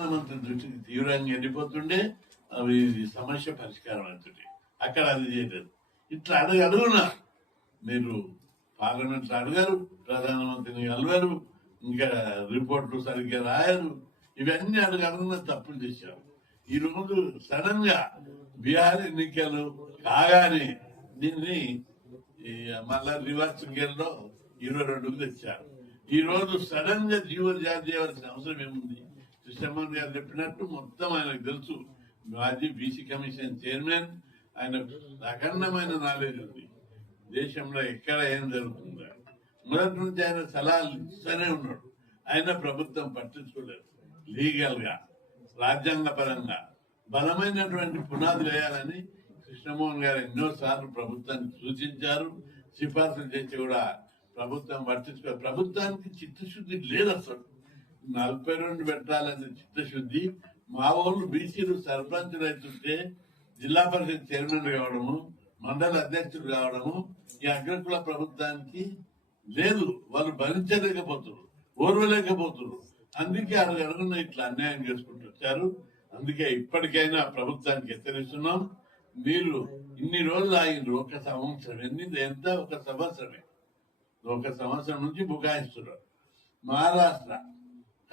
ప్రధానమంత్రి దృష్టికి తీవ్రంగా వెళ్ళిపోతుండే అవి సమస్య పరిష్కారం అవుతుండే. అక్కడ అది చేయలేదు. ఇట్లా అడుగునా మీరు పార్లమెంట్లో అడిగారు, ప్రధానమంత్రిని కలవారు, ఇంకా రిపోర్ట్లు సరిగ్గా రాయరు, ఇవన్నీ అడుగున తప్పులు చేశారు. ఈ రోజు సడన్ గా బీహార్ ఎన్నికలు కాగానే దీన్ని మళ్ళా రివర్స్ గేర్ లో 22 తెచ్చారు. ఈ రోజు సడన్ గా జీవో జారీ చేయవలసిన అవసరం ఏముంది? కృష్ణమోహన్ గారు చెప్పినట్టు మొత్తం ఆయనకు తెలుసు. మాజీ బీసీ కమిషన్ చైర్మన్, ఆయన అఖండమైన నాలెడ్జ్ ఉంది. దేశంలో ఎక్కడ ఏం జరుగుతుందో మొదటి నుంచి ఆయన సలహాలు ఇస్తూనే ఉన్నాడు. ఆయన ప్రభుత్వం పట్టించుకోలేదు. లీగల్ గా, రాజ్యాంగ పరంగా బలమైనటువంటి పునాదులు వేయాలని కృష్ణమోహన్ గారు ఎన్నోసార్లు ప్రభుత్వానికి సూచించారు. సిఫార్సులు చేసి కూడా ప్రభుత్వం పట్టించుకో. ప్రభుత్వానికి చిత్తశుద్ధి లేదు అసలు. 42 పెట్టాలనే చిత్తశుద్ధి. మా ఊళ్ళు బీసీలు సర్పంచులు అవుతుంటే జిల్లా పరిషత్ చైర్మన్ కావడము, మండల అధ్యక్షులు కావడము ఈ అగ్రకుల ప్రభుత్వానికి లేదు. వాళ్ళు భరించలేకపోతున్నారు, ఓర్వలేకపోతున్నారు. అందుకే అడుగున ఇట్లా అన్యాయం చేసుకుంటూ వచ్చారు. అందుకే ఇప్పటికైనా ప్రభుత్వానికి హెచ్చరిస్తున్నాం. మీరు ఇన్ని రోజులు ఆగిన ఒక సంవత్సరం ఎంత? ఒక సంవత్సరమే. ఒక సంవత్సరం నుంచి బుకాయిస్తున్నారు. మహారాష్ట్ర,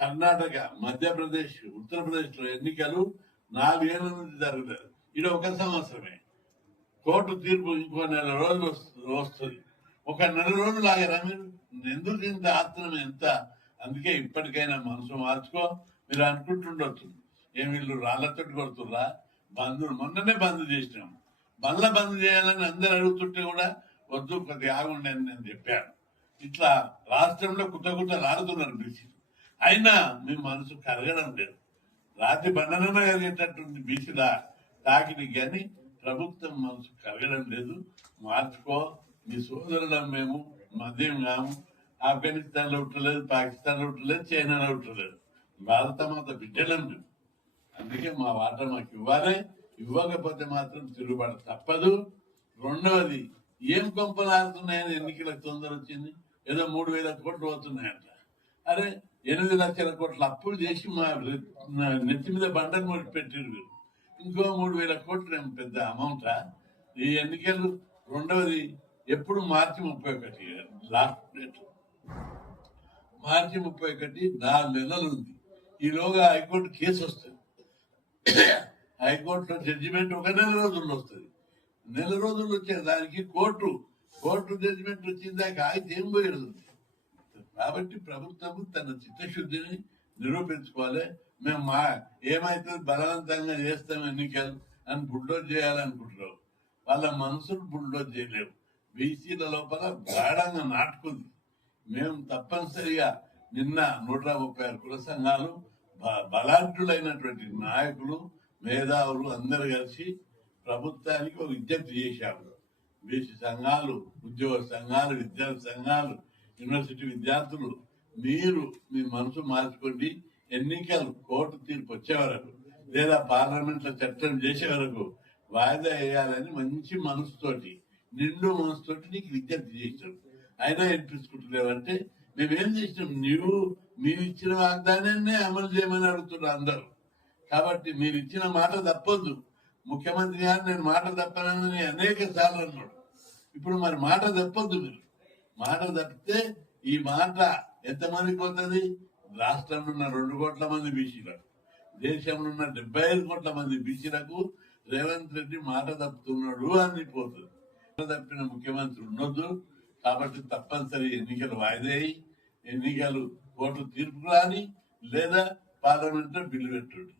కర్ణాటక, మధ్యప్రదేశ్, ఉత్తరప్రదేశ్ లో ఎన్నికలు 4 ఏళ్ల నుంచి జరగలేదు. ఇది ఒక సంవత్సరమే. కోర్టు తీర్పు ఇంకో నెల రోజులు వస్తుంది. ఒక నెల రోజులు ఆగారా మీరు? ఎందుకు ఇంత ఆత్రం ఎంత? అందుకే ఇప్పటికైనా మనసు మార్చుకో. మీరు అనుకుంటుండొచ్చు, ఏం వీళ్ళు రాళ్లతో కొడుతుర్రా, బంధువులు మొన్ననే బంద్ చేసినాం, బండ్ల బంద్ చేయాలని అందరు అడుగుతుంటే కూడా వద్దు, కొద్దిగా ఆగుండే అని నేను చెప్పాను. ఇట్లా రాష్ట్రంలో కుట్ట రాడుతున్నారు బీసీలు. అయినా మీ మనసు కరగడం లేదు. రాత్రి బండనమే కలిగేటట్టుంది బీసీల తాకిడి, కానీ ప్రభుత్వం మనసు కరగడం లేదు. మార్చుకో. మీ సోదరులం మేము, మద్యం కాము. ఆఫ్ఘనిస్తాన్ లో ఉట్టలేదు, పాకిస్తాన్ లో ఉట్టలేదు, చైనాలో ఉట్టలేదు. భారత మాత బిడ్డలం మేము. అందుకే మా వాట మాకు ఇవ్వాలి. ఇవ్వకపోతే మాత్రం తిరుగుబాటు తప్పదు. రెండవది, ఏం కొంపలు ఆడుతున్నాయని ఎన్నికలకు తొందర వచ్చింది. ఏదో 3,000 కోట్లు పోతున్నాయంట. అరే 8 లక్షల కోట్ల అప్పులు చేసి మా నెత్తి మీద బండలు మొదటి పెట్టిరు. ఇంకో 3,000 కోట్లు ఏం పెద్ద అమౌంటా? ఈ ఎన్నికలు రెండవది ఎప్పుడు మార్చి 31, లాస్ట్ డేట్ మార్చి 31, 4 నెలలు ఉంది. ఈలోగా హైకోర్టు కేసు వస్తుంది. హైకోర్టులో జడ్జిమెంట్ ఒక నెల రోజుల్లో వస్తుంది. నెల రోజులు వచ్చే దానికి కోర్టు జడ్జిమెంట్ వచ్చిందాక ఆగితే ఏం పోయేది? కాబట్టి ప్రభుత్వం తన చిత్తశుద్ధిని నిరూపించుకోవాలి. మేము ఏమైతే బలవంతంగా చేస్తాం ఎన్నికలు అని బుల్డోజ్ చేయాలనుకుంటున్నాం. వాళ్ళ మనసులు బుల్డోజ్ చేయలేవు. బీసీల లోపల గాఢంగా నాటుకుంది. మేము తప్పనిసరిగా నిన్న 136 కుల సంఘాలు, బలాఢ్యులైనటువంటి నాయకులు, మేధావులు అందరు కలిసి ప్రభుత్వానికి ఒక విజ్ఞప్తి చేశాము. బీసీ సంఘాలు, ఉద్యోగ సంఘాలు, విద్యార్థి సంఘాలు, యూనివర్సిటీ విద్యార్థులు, మీరు మీ మనసు మార్చుకోండి. ఎన్నికలు కోర్టు తీర్పు వచ్చే వరకు లేదా పార్లమెంట్ లో చట్టం చేసే వరకు వాయిదా వేయాలని మంచి మనసుతోటి, నిండు మనసుతోటి నీకు విజ్ఞప్తి చేశాం. అయినా వినిపించుకుంటున్నావంటే మేమేం చేసినాం? మీరు ఇచ్చిన వాగ్దానాన్నే అమలు చేయమని అడుగుతున్నారు అందరూ. కాబట్టి మీరు ఇచ్చిన మాట తప్పొద్దు. ముఖ్యమంత్రి గారు నేను మాట తప్పనని అనేక సార్లు అన్నాడు. ఇప్పుడు మరి మాట తప్పొద్దు. మీరు మాట తప్పితే ఈ మాట ఎంతమందికి పోతుంది? రాష్ట్రంలో ఉన్న 2 కోట్ల మంది బీసీలకు, దేశంలో ఉన్న 75 కోట్ల మంది బీసీలకు రేవంత్ రెడ్డి మాట తప్పుతున్నాడు అని పోతుంది. తప్పిన ముఖ్యమంత్రి ఉండొద్దు. కాబట్టి తప్పనిసరి ఎన్నికలు వాయిదాయి, ఎన్నికలు కోర్టు తీర్పు రాని, లేదా పార్లమెంట్ లో బిల్లు పెట్టుండి.